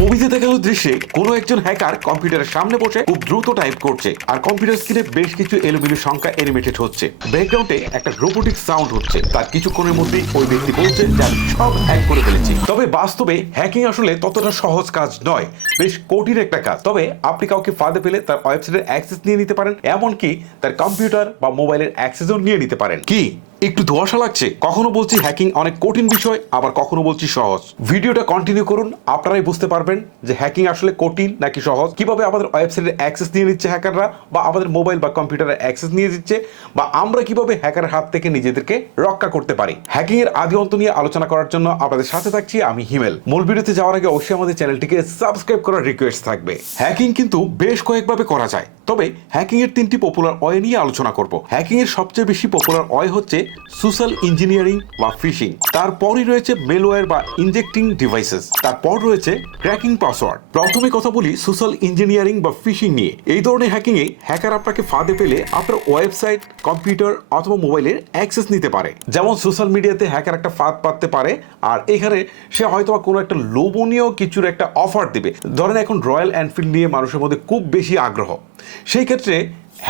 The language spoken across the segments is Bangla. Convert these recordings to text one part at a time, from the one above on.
মুভিতে দেখানো দৃশ্যে কোনো একজন হ্যাকার কম্পিউটারের সামনে বসে খুব দ্রুত টাইপ করছে আর কম্পিউটার স্ক্রিনে বেশ কিছু এলোমেলো সংখ্যা অ্যানিমেটেড হচ্ছে। ব্যাকগ্রাউন্ডে একটা রোবোটিক সাউন্ড হচ্ছে। তার কিছুক্ষণের মধ্যেই ওই ব্যক্তি বলছে যে আমি সব হ্যাক করে ফেলেছি। তবে বাস্তবে হ্যাকিং আসলে ততটা সহজ কাজ নয়, বেশ কঠিন একটা কাজ। তবে আপনি কাউকে ফাঁদে পেলে তার ওয়েবসাইটের অ্যাক্সেস নিয়ে নিতে পারেন, এমনকি তার কম্পিউটার বা মোবাইলের অ্যাক্সেসও নিয়ে নিতে পারেন। কি একটু ধোঁয়াশা লাগছে? কখনো বলছি হ্যাকিং অনেক কঠিন বিষয়, আবার কখনো বলছি সহজ। ভিডিওটা কন্টিনিউ করুন, আপনারাই বুঝতে পারবেন যে হ্যাকিং আসলে কঠিন নাকি সহজ, কিভাবে আমাদের ওয়েবসাইটের অ্যাক্সেস নিয়ে নিচ্ছে হ্যাকাররা, বা আমাদের মোবাইল বা কম্পিউটারের অ্যাক্সেস নিয়ে দিচ্ছে, বা আমরা কিভাবে হ্যাকারের হাত থেকে নিজেদেরকে রক্ষা করতে পারি। হ্যাকিং এর আদি অন্ত নিয়ে আলোচনা করার জন্য আপনাদের সাথে থাকছি আমি হিমেল। মূল ভিডিওতে যাওয়ার আগে অবশ্যই আমাদের চ্যানেলটিকে সাবস্ক্রাইব করার রিকোয়েস্ট থাকবে। হ্যাকিং কিন্তু বেশ কয়েকভাবে করা যায়, তবে হ্যাকিং এর তিনটি পপুলার ওয়ে নিয়ে আলোচনা করব। হ্যাকিং এর সবচেয়ে বেশি পপুলার ওয়ে হচ্ছে সোশ্যাল ইঞ্জিনিয়ারিং বা ফিশিং, তারপরই রয়েছে মেলওয়্যার বা ইনজেক্টিং ডিভাইসেস, তারপর রয়েছে ক্র্যাকিং পাসওয়ার্ড। প্রথমে কথা বলি সোশ্যাল ইঞ্জিনিয়ারিং বা ফিশিং নিয়ে। এই ধরনের হ্যাকিং এ হ্যাকার আপনাকে ফাঁদে পেলে আপনার ওয়েবসাইট, কম্পিউটার অথবা মোবাইলের অ্যাক্সেস নিতে পারে। যেমন সোশ্যাল মিডিয়াতে হ্যাকার একটা ফাঁদ পাততে পারে, আর এখানে সে হয়তো কোনো একটা লোভনীয় কিছুর একটা অফার দিবে। ধরেন এখন রয়্যাল এনফিল্ড নিয়ে মানুষের মধ্যে খুব বেশি আগ্রহ, সেই ক্ষেত্রে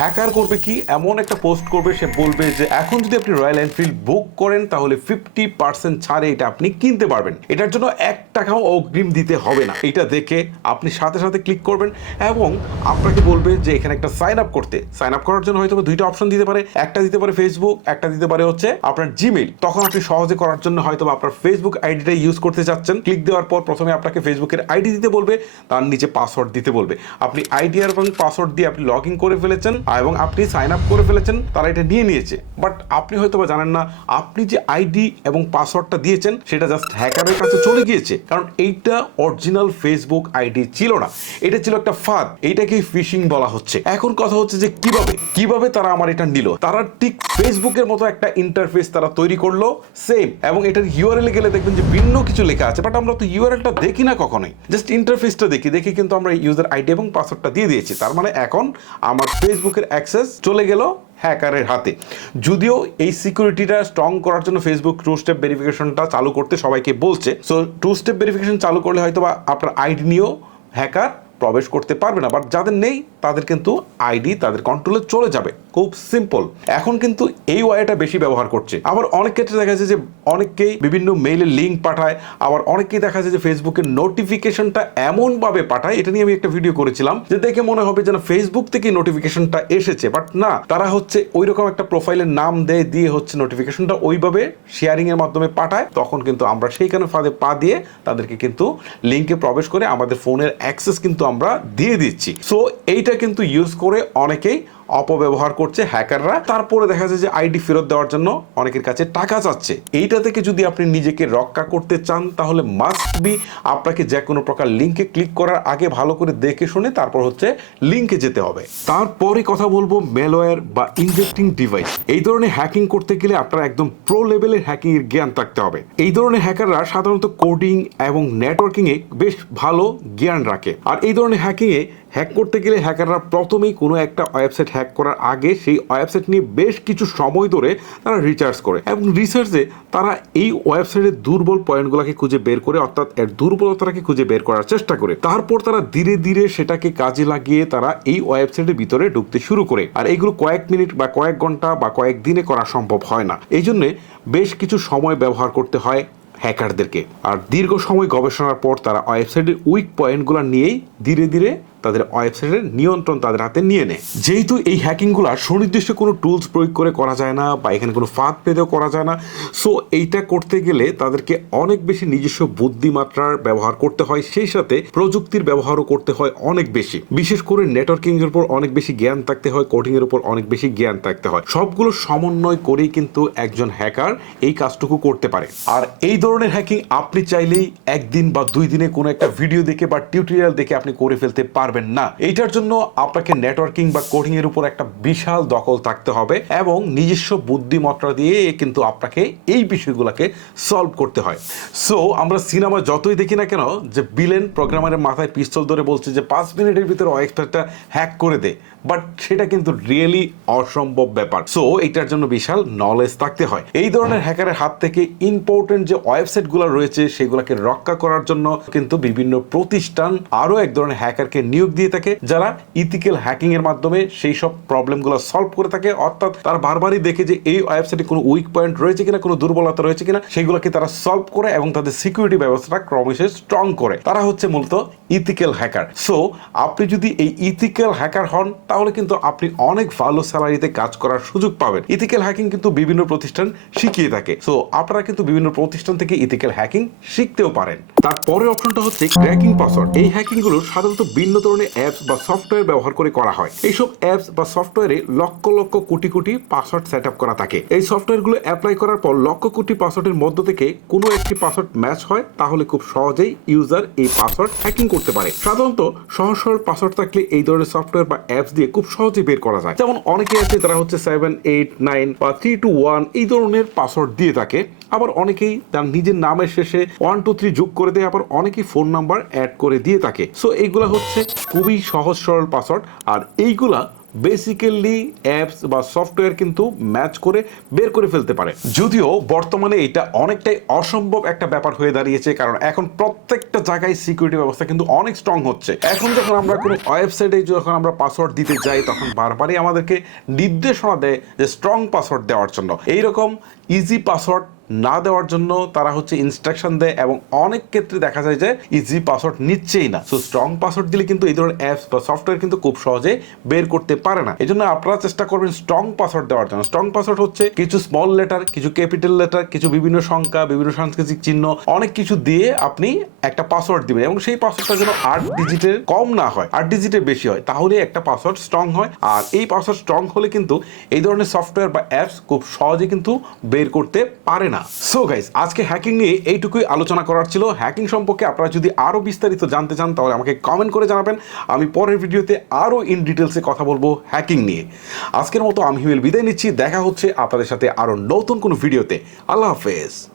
হ্যাকার করবে কি, এমন একটা পোস্ট করবে, সে বলবে যে এখন যদি আপনি রয়্যাল এনফিল্ড বুক করেন তাহলে 50% ছাড়ে এটা আপনি কিনতে পারবেন, এটার জন্য 1 টাকাও অগ্রিম দিতে হবে না। এটা দেখে আপনি সাথে সাথে ক্লিক করবেন এবং আপনাকে বলবে যে এখানে একটা সাইন আপ করতে। সাইন আপ করার জন্য হয়তো দুইটা অপশন দিতে পারে, একটা দিতে পারে ফেসবুক, একটা দিতে পারে হচ্ছে আপনার জিমেইল। তখন আপনি সহজে করার জন্য হয়তো আপনার ফেসবুক আইডিটা ইউজ করতে চাচ্ছেন। ক্লিক দেওয়ার পর প্রথমে আপনাকে ফেসবুকের আইডি দিতে বলবে, তার নিচে পাসওয়ার্ড দিতে বলবে। আপনি আইডি এবং পাসওয়ার্ড দিয়ে আপনি লগ ইন করে ফেলেছেন এবং আপনি সাইন আপ করে ফেলেছেন, তারা এটা নিয়ে নিয়েছে। বাট আপনি হয়তো বা জানেন না আপনি যে আইডি এবং পাসওয়ার্ডটা দিয়েছেন সেটা জাস্ট হ্যাকারের কাছে চলে গিয়েছে, কারণ এইটা অরিজিনাল ফেসবুক আইডি ছিল না, এটা ছিল একটা ফাঁদ। এইটাকে ফিশিং বলা হচ্ছে। এখন কথা হচ্ছে যে কিভাবে তারা আমার এটা নিল। তারা ঠিক ফেসবুকের মতো একটা ইন্টারফেস তারা তৈরি করলো সেম, এবং এটার ইউআরএল এ গেলে দেখবেন যে ভিন্ন কিছু লেখা আছে, বাট আমরা তো ইউআরএলটা দেখি না কখনোই, জাস্ট ইন্টারফেসটা দেখি কিন্তু আমরা ইউজার আইডি এবং পাসওয়ার্ডটা দিয়ে দিয়েছি। তার মানে এখন আমার ফেসবুকের অ্যাক্সেস চলে গেল হ্যাকারের হাতে। যদিও এই সিকিউরিটিটা স্ট্রং করার জন্য ফেসবুক 2 স্টেপ ভেরিফিকেশনটা চালু করতে সবাইকে বলছে। সো 2 স্টেপ ভেরিফিকেশন চালু করলে হয়তো বা আপনার আইডি নিয়েও হ্যাকার প্রবেশ করতে পারবে না, বাট যাদের নেই তাদের কিন্তু আইডি তাদের কন্ট্রোলে চলে যাবে। খুব সিম্পল। এখন কিন্তু এই ওয়েটা বেশি ব্যবহার করছে। আবার অনেক ক্ষেত্রে দেখা যায় যে অনেককেই বিভিন্ন মেইলের লিঙ্ক পাঠায়, আবার অনেকেই দেখা যায় যে ফেসবুকের নোটিফিকেশনটা এমনভাবে পাঠায়, এটা নিয়ে আমি একটা ভিডিও করেছিলাম, যে দেখে মনে হবে যেন ফেসবুক থেকে নোটিফিকেশনটা এসেছে, বাট না, তারা হচ্ছে ওই রকম একটা প্রোফাইলের নাম দিয়ে হচ্ছে নোটিফিকেশনটা ওইভাবে শেয়ারিং এর মাধ্যমে পাঠায়। তখন কিন্তু আমরা সেইখানে ফাঁদে পা দিয়ে তাদেরকে কিন্তু লিঙ্কে প্রবেশ করে আমাদের ফোনের অ্যাক্সেস কিন্তু আমরা দিয়ে দিচ্ছি। সো এইটা কিন্তু ইউজ করে অনেকেই অপব্যবহার করছে হ্যাকাররা। তারপরে দেখা যায় যে আইডি ফেরত দেওয়ার জন্য অনেকের কাছে টাকা চাচ্ছে। এইটা থেকে যদি আপনি নিজেকে রক্ষা করতে চান তাহলে মাস্ট বি আপনাকে যে কোনো প্রকার লিঙ্কে ক্লিক করার আগে ভালো করে দেখে শুনে তারপর হচ্ছে লিঙ্কে যেতে হবে। তারপরে কথা বলবো মেলওয়্যার বা ইনজেক্টিং ডিভাইস। এই ধরনের হ্যাকিং করতে গেলে আপনার একদম প্রো লেভেলের হ্যাকিং এর জ্ঞান থাকতে হবে। এই ধরনের হ্যাকাররা সাধারণত কোডিং এবং নেটওয়ার্কিং এ বেশ ভালো জ্ঞান রাখে। আর এই ধরনের হ্যাকিং এ হ্যাক করতে গেলে হ্যাকাররা প্রথমেই কোনো একটা ওয়েবসাইট হ্যাক করার আগে সেই ওয়েবসাইট নিয়ে বেশ কিছু সময় ধরে তারা রিসার্চ করে, এবং রিসার্চে তারা এই ওয়েবসাইটের দুর্বল পয়েন্টগুলোকে খুঁজে বের করে, অর্থাৎ এর দুর্বলতাকে খুঁজে বের করার চেষ্টা করে। তারপর তারা ধীরে ধীরে সেটাকে কাজে লাগিয়ে তারা এই ওয়েবসাইটের ভিতরে ঢুকতে শুরু করে। আর এইগুলো কয়েক মিনিট বা কয়েক ঘন্টা বা কয়েক দিনে করা সম্ভব হয় না, এই জন্যে বেশ কিছু সময় ব্যবহার করতে হয় হ্যাকারদেরকে। আর দীর্ঘ সময় গবেষণার পর তারা ওয়েবসাইটের উইক পয়েন্টগুলো নিয়েই ধীরে ধীরে তাদের ওয়েবসাইটের নিয়ন্ত্রণ তাদের হাতে নিয়ে নেয়। যেহেতু এই হ্যাকিংগুলো সুনির্দিষ্ট কোনো টুলস প্রয়োগ করে করা যায় না, বা এখানে কোনো ফাঁদ পেতেও করা যায় না, সো এইটা করতে গেলে তাদেরকে অনেক বেশি নিজস্ব বুদ্ধিমাত্রার ব্যবহার করতে হয়, সেই সাথে প্রযুক্তির ব্যবহারও করতে হয় অনেক বেশি। বিশেষ করে নেটওয়ার্কিং এর উপর অনেক বেশি জ্ঞান থাকতে হয়, কোডিং এর উপর অনেক বেশি জ্ঞান থাকতে হয়। সবগুলো সমন্বয় করেই কিন্তু একজন হ্যাকার এই কাজটুকু করতে পারে। আর এই ধরনের হ্যাকিং আপনি চাইলেই একদিন বা 2 দিনে কোনো একটা ভিডিও দেখে বা টিউটোরিয়াল দেখে আপনি করে ফেলতে পারবেন। পারবেন না। এইটার জন্য আপনাকে নেটওয়ার্কিং বা কোডিং এর উপর একটা বিশাল দখল থাকতে হবে এবং নিজস্ব বুদ্ধিমত্তা দিয়ে কিন্তু আপনাকে এই বিষয়গুলোকে সলভ করতে হয়। সো আমরা সিনেমা যতই দেখি না কেন যে ভিলেন প্রোগ্রামারের মাথায় পিস্তল ধরে বলছে যে 5 মিনিটের ভিতরে ওয়েবসাইটটা হ্যাক করে দে, বাট সেটা কিন্তু রিয়েলি অসম্ভব ব্যাপার। সো এটার জন্য বিশাল নলেজ থাকতে হয়। এই ধরনের হ্যাকারের হাত থেকে ইম্পর্টেন্ট যে ওয়েবসাইটগুলো রয়েছে সেগুলোকে রক্ষা করার জন্য কিন্তু বিভিন্ন প্রতিষ্ঠান আরো এক ধরনের হ্যাকারকে নিয়োগ দিয়ে থাকে, যারা ইথিক্যাল হ্যাকিং এর মাধ্যমে সেই সব প্রবলেমগুলো সলভ করে থাকে। অর্থাৎ তারা বারবারই দেখে যে এই ওয়েবসাইটে কোনো উইক পয়েন্ট রয়েছে কিনা, কোনো দুর্বলতা রয়েছে কিনা, সেগুলোকে তারা সলভ করে এবং তাদের সিকিউরিটি ব্যবস্থাটা ক্রমশ স্ট্রং করে। তারা হচ্ছে মূলত ইথিক্যাল হ্যাকার। সো আপনি যদি এই ইথিক্যাল হ্যাকার হন তাহলে কিন্তু আপনি অনেক ভালো স্যালারিতে কাজ করার সুযোগ পাবেন। ইথিক্যাল হ্যাকিং কিন্তু বিভিন্ন প্রতিষ্ঠান শিখিয়ে থাকে। সো আপনারা কিন্তু বিভিন্ন প্রতিষ্ঠান থেকে ইথিক্যাল হ্যাকিং শিখতেও পারেন। তারপরে অপশনটা হচ্ছে ক্র্যাকিং পাসওয়ার্ড। এই হ্যাকিং গুলো সাধারণত ভিন্ন ধরনের অ্যাপস বা সফটওয়্যার ব্যবহার করে করা হয়। এইসব অ্যাপস বা সফটওয়্যারে lakh lakh crore crore password set up করা থাকে। এই সফটওয়্যার গুলো অ্যাপ্লাই করার পর লক্ষ কোটি পাসওয়ার্ডের মধ্য থেকে কোনো একটি পাসওয়ার্ড ম্যাচ হয়, তাহলে খুব সহজেই ইউজার এই পাসওয়ার্ড হ্যাকিং করতে পারে। সাধারণত সহজ সরল পাসওয়ার্ড থাকলে এই ধরনের সফটওয়্যার বা অ্যাপস দিয়ে খুব সহজে বের করা যায়। যেমন অনেকে আছে তারা হচ্ছে 7, 8, 9 বা 3, 2, 1 এই ধরনের পাসওয়ার্ড দিয়ে থাকে। আবার অনেকেই তার নিজের নামের শেষে 1, 2, 3 যোগ করে দেয়, আবার অনেকেই ফোন নাম্বার অ্যাড করে দিয়ে থাকে। সো এইগুলা হচ্ছে খুবই সহজ সরল পাসওয়ার্ড, আর এইগুলা বেসিক্যালি অ্যাপস বা সফটওয়্যার কিন্তু ম্যাচ করে বের করে ফেলতে পারে। যদিও বর্তমানে এটা অনেকটাই অসম্ভব একটা ব্যাপার হয়ে দাঁড়িয়েছে, কারণ এখন প্রত্যেকটা জায়গায় সিকিউরিটি ব্যবস্থা কিন্তু অনেক স্ট্রং হচ্ছে। এখন যখন আমরা কোনো ওয়েবসাইটে যখন আমরা পাসওয়ার্ড দিতে যাই তখন বারবারই আমাদেরকে নির্দেশনা দেয় যে স্ট্রং পাসওয়ার্ড দেওয়ার জন্য। এইরকম ইজি পাসওয়ার্ড না দেওয়ার জন্য তারা হচ্ছে ইনস্ট্রাকশন দেয় এবং অনেক ক্ষেত্রে দেখা যায় যে ইজি পাসওয়ার্ড নিচ্ছেই না। সো স্ট্রং পাসওয়ার্ড দিলে কিন্তু এই ধরনের অ্যাপস বা সফটওয়্যার কিন্তু খুব সহজে বের করতে পারে না। এই জন্য আপনারা চেষ্টা করবেন স্ট্রং পাসওয়ার্ড দেওয়ার জন্য। স্ট্রং পাসওয়ার্ড হচ্ছে কিছু স্মল লেটার, কিছু ক্যাপিটাল লেটার, কিছু বিভিন্ন সংখ্যা, বিভিন্ন সাংস্কৃতিক চিহ্ন, অনেক কিছু দিয়ে আপনি একটা পাসওয়ার্ড দিবেন এবং সেই পাসওয়ার্ডটা যেন 8 ডিজিটের কম না হয়, 8 ডিজিটের বেশি হয়, তাহলে একটা পাসওয়ার্ড স্ট্রং হয়। আর এই পাসওয়ার্ড স্ট্রং হলে কিন্তু এই ধরনের সফটওয়্যার বা অ্যাপস খুব সহজে কিন্তু বের করতে পারে না। সো গাইস, আজকে হ্যাকিং নিয়ে এইটুকুই আলোচনা করার ছিল। হ্যাকিং সম্পর্কে আপনারা যদি আরো বিস্তারিত জানতে চান তাহলে আমাকে কমেন্ট করে জানাবেন। আমি পরের ভিডিওতে আরো ইন ডিটেলসে কথা বলবো হ্যাকিং নিয়ে। আজকের মতো আমি হিমেল বিদায় নিচ্ছি। দেখা হচ্ছে আপনাদের সাথে আরো নতুন কোনো ভিডিওতে। আল্লাহ হাফেজ।